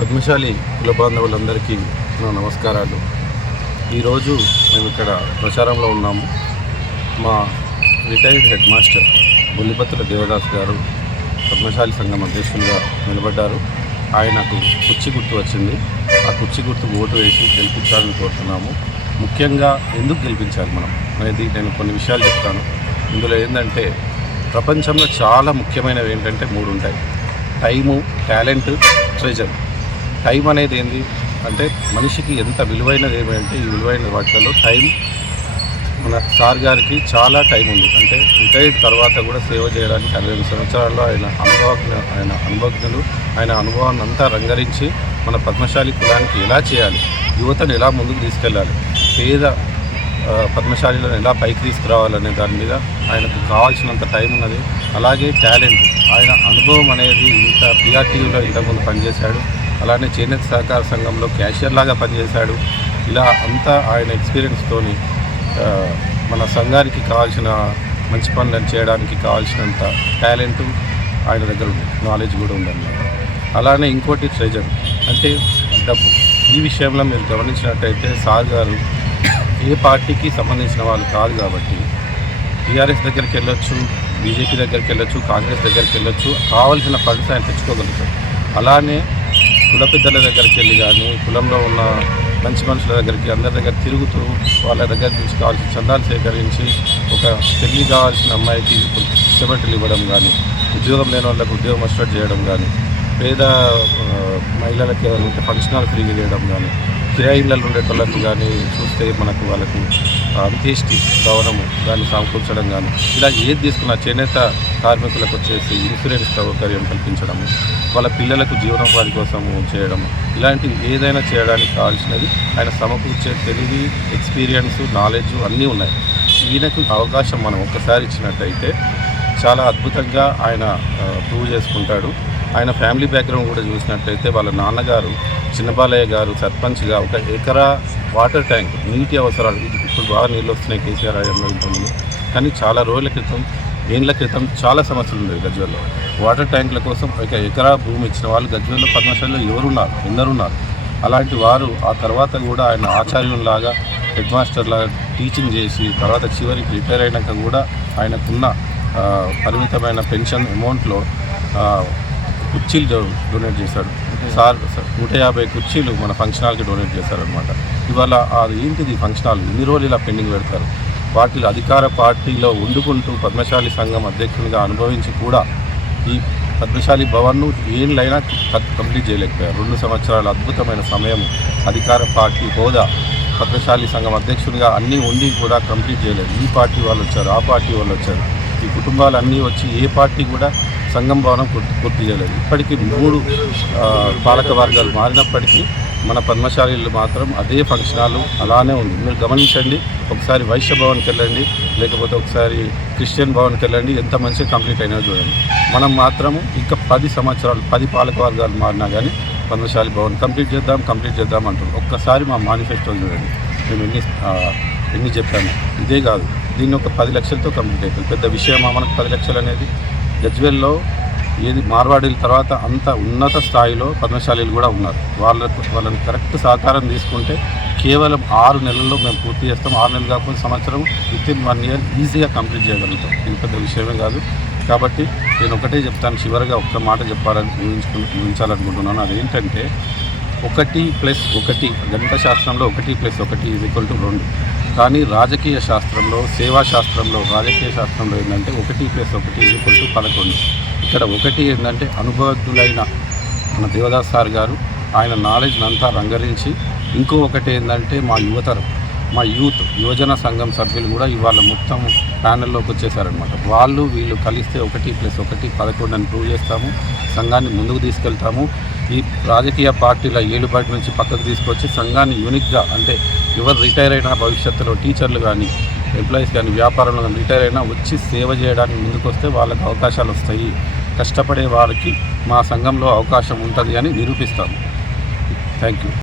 పద్మశాలి కుల బాంధవులందరికీ నా నమస్కారాలు ఈరోజు మేము ఇక్కడ ప్రచారంలో ఉన్నాము మా రిటైర్డ్ హెడ్ మాస్టర్ బుల్లిపత్ర దేవదాస్ గారు పద్మశాలి సంఘం అధ్యక్షులుగా నిలబడ్డారు ఆయనకు కుర్చీ గుర్తు వచ్చింది ఆ కుర్చీ గుర్తు ఓటు వేసి గెలిపించాలని కోరుతున్నాము ముఖ్యంగా ఎందుకు గెలిపించాలి మనం అనేది నేను కొన్ని విషయాలు చెప్తాను ఇందులో ఏంటంటే ప్రపంచంలో చాలా ముఖ్యమైనవి ఏంటంటే మూడు ఉంటాయి టైము టాలెంట్ ట్రెజర్ టైం అనేది ఏంది అంటే మనిషికి ఎంత విలువైనది ఏమంటే ఈ విలువైన వాటిలో టైం మన సార్ గారికి చాలా టైం ఉంది అంటే రిటైర్డ్ తర్వాత కూడా సేవ చేయడానికి అరవై సంవత్సరాల్లో ఆయన అనుభవజ్ఞ ఆయన అనుభవజ్ఞులు ఆయన అనుభవాన్ని అంతా రంగరించి మన పద్మశాలి కులానికి ఎలా చేయాలి యువతను ఎలా ముందుకు తీసుకెళ్ళాలి పేద పద్మశాలిలను ఎలా పైకి తీసుకురావాలనే దాని మీద ఆయనకు కావాల్సినంత టైం ఉన్నది అలాగే టాలెంట్ ఆయన అనుభవం అనేది ఇంత పిఆర్టీలో ఇంతకుముందు పనిచేశాడు అలానే చేనేత సహకార సంఘంలో క్యాషియర్ లాగా పనిచేశాడు ఇలా అంతా ఆయన ఎక్స్పీరియన్స్తో మన సంఘానికి కావాల్సిన మంచి పనులను చేయడానికి కావాల్సినంత టాలెంటు ఆయన దగ్గర ఉంది నాలెడ్జ్ కూడా ఉందన్నమాట అలానే ఇంకోటి ట్రెజర్ అంటే డబ్బు ఈ విషయంలో మీరు గమనించినట్టయితే సార్ గారు ఏ పార్టీకి సంబంధించిన వాళ్ళు కాదు కాబట్టి టీఆర్ఎస్ దగ్గరికి వెళ్ళొచ్చు బీజేపీ దగ్గరికి వెళ్ళొచ్చు కాంగ్రెస్ దగ్గరికి వెళ్ళొచ్చు కావాల్సిన ఫండ్స్ ఆయన తెచ్చుకోగలుగుతారు అలానే కుల పెద్దల దగ్గరికి వెళ్ళి కానీ కులంలో ఉన్న మంచి మనుషుల దగ్గరికి అందరి దగ్గర తిరుగుతూ వాళ్ళ దగ్గర నుంచి కావాల్సిన చందాలు సేకరించి ఒక పెళ్లి కావాల్సిన అమ్మాయికి సెబెట్టలు ఇవ్వడం కానీ ఉద్యోగం లేని వాళ్ళకు ఉద్యోగం అస్టార్ట్ చేయడం కానీ పేద మహిళలకి ఎవరైతే ఫంక్షన్ హాల్ ఫ్రీగా చేయడం కానీ కిరాయిళ్ళలో ఉండేటోళ్ళకి కానీ చూస్తే మనకు వాళ్ళకి అంత్యేష్టి భవనము దాన్ని సమకూర్చడం కానీ ఇలా ఏది తీసుకున్నా చేనేత కార్మికులకు వచ్చేసి ఇన్సూరెన్స్ సౌకర్యం కల్పించడము వాళ్ళ పిల్లలకు జీవనోపాధి కోసం చేయడం ఇలాంటివి ఏదైనా చేయడానికి కావాల్సినది ఆయన సమకూర్చే తెలివి ఎక్స్పీరియన్స్ నాలెడ్జ్ అన్నీ ఉన్నాయి ఈయనకు అవకాశం మనం ఒక్కసారి ఇచ్చినట్టయితే చాలా అద్భుతంగా ఆయన ప్రూవ్ చేసుకుంటాడు ఆయన ఫ్యామిలీ బ్యాక్గ్రౌండ్ కూడా చూసినట్టయితే వాళ్ళ నాన్నగారు చిన్నబాలయ్య గారు సర్పంచ్గా ఒక ఎకరా వాటర్ ట్యాంక్ నీటి అవసరాలు ఇప్పుడు బాగా నీళ్ళు వస్తున్నాయి కేసీఆర్ ఆయన కానీ చాలా రోజుల క్రితం ఏళ్ళ క్రితం చాలా సమస్యలు ఉండేవి గజ్వేల్లో వాటర్ ట్యాంకుల కోసం ఒక ఎకరా భూమి ఇచ్చిన వాళ్ళు గజ్వేల్లో పద్మశాలలో ఎవరున్నారు ఎందరున్నారు అలాంటి వారు ఆ తర్వాత కూడా ఆయన ఆచార్యులాగా హెడ్ మాస్టర్లాగా టీచింగ్ చేసి తర్వాత చివరికి రిటైర్ అయినాక కూడా ఆయనకున్న పరిమితమైన పెన్షన్ అమౌంట్లో కుర్చీలు డొనేట్ చేశాడు సార్ నూట యాభై కుర్చీలు మన ఫంక్షన్ హాల్కి డొనేట్ చేశారనమాట ఇవాళ అది ఏంటిది ఫంక్షన్ హాల్ ఇన్ని రోజులు ఇలా పెండింగ్ పెడతారు పార్టీలు అధికార పార్టీలో ఉండుకుంటూ పద్మశాలి సంఘం అధ్యక్షునిగా అనుభవించి కూడా ఈ పద్మశాలి భవన్ను ఏళ్ళైనా కంప్లీట్ చేయలేకపోయారు రెండు సంవత్సరాల అద్భుతమైన సమయం అధికార పార్టీ హోదా పద్మశాలి సంఘం అధ్యక్షునిగా అన్నీ ఉండి కూడా కంప్లీట్ చేయలేదు ఈ పార్టీ వాళ్ళు వచ్చారు ఆ పార్టీ వాళ్ళు వచ్చారు ఈ కుటుంబాలు అన్నీ వచ్చి ఏ పార్టీ కూడా సంఘం భవనం పూర్తి చేయలేదు ఇప్పటికీ మూడు పాలక వర్గాలు మారినప్పటికీ మన పద్మశాలీలు మాత్రం అదే ఫంక్షనాలు అలానే ఉంది మీరు గమనించండి ఒకసారి వైశ్య భవన్కి వెళ్ళండి లేకపోతే ఒకసారి క్రిస్టియన్ భవన్కి వెళ్ళండి ఎంత మంచిగా కంప్లీట్ అయినా చూడండి మనం మాత్రము ఇంకా పది సంవత్సరాలు పది పాలక వర్గాలు మారినా కానీ పద్మశాలి భవన్ కంప్లీట్ చేద్దాం కంప్లీట్ చేద్దాం అంటారు ఒక్కసారి మా మేనిఫెస్టో చూడండి మేము ఎన్ని ఎన్ని చెప్పాము ఇదే కాదు దీన్ని ఒక పది లక్షలతో కంప్లీట్ అవుతుంది పెద్ద విషయమా మనకు పది లక్షలు అనేది గజ్వెల్లో ఏది మార్వాడీల తర్వాత అంత ఉన్నత స్థాయిలో పద్మశాలీలు కూడా ఉన్నారు వాళ్ళ వాళ్ళని కరెక్ట్ సహకారం తీసుకుంటే కేవలం ఆరు నెలల్లో మేము పూర్తి చేస్తాం ఆరు నెలలు కాకపోతే సంవత్సరం విత్ ఇన్ వన్ ఇయర్ ఈజీగా కంప్లీట్ చేయగలుగుతాం ఇది పెద్ద విషయమే కాదు కాబట్టి నేను ఒకటే చెప్తాను చివరిగా ఒక్క మాట చెప్పాలని ఊహించుకు ఊహించాలనుకుంటున్నాను అదేంటంటే ఒకటి ప్లస్ ఒకటి గణిత శాస్త్రంలో ఒకటి ప్లస్ ఒకటి ఈజ్ ఈక్వల్ టు రెండు కానీ రాజకీయ శాస్త్రంలో సేవా శాస్త్రంలో రాజకీయ శాస్త్రంలో ఏంటంటే ఒకటి ప్లస్ ఒకటి ఈజ్ ఈక్వల్ టు పదకొండు ఇక్కడ ఒకటి ఏంటంటే అనుభవజ్ఞులైన మన దేవదాస్ సార్ గారు ఆయన నాలెడ్జ్ని అంతా రంగరించి ఇంకో ఒకటి ఏంటంటే మా యువతరం మా యూత్ యువజన సంఘం సభ్యులు కూడా ఇవాళ మొత్తం ప్యానెల్లోకి వచ్చేసారనమాట వాళ్ళు వీళ్ళు కలిస్తే ఒకటి ప్లస్ ఒకటి పదకొండు అని ప్రూవ్ చేస్తాము సంఘాన్ని ముందుకు తీసుకెళ్తాము ఈ రాజకీయ పార్టీల ఏలుబాటు నుంచి పక్కకు తీసుకొచ్చి సంఘాన్ని యూనిక్గా అంటే ఎవరు రిటైర్ అయినా భవిష్యత్తులో టీచర్లు కానీ ఎంప్లాయీస్ కానీ వ్యాపారంలో కానీ రిటైర్ అయినా వచ్చి సేవ చేయడానికి ముందుకు వస్తే వాళ్ళకి అవకాశాలు వస్తాయి కష్టపడే వారికి మా సంఘంలో అవకాశం ఉంటుంది అని నిరూపిస్తాము థ్యాంక్ యూ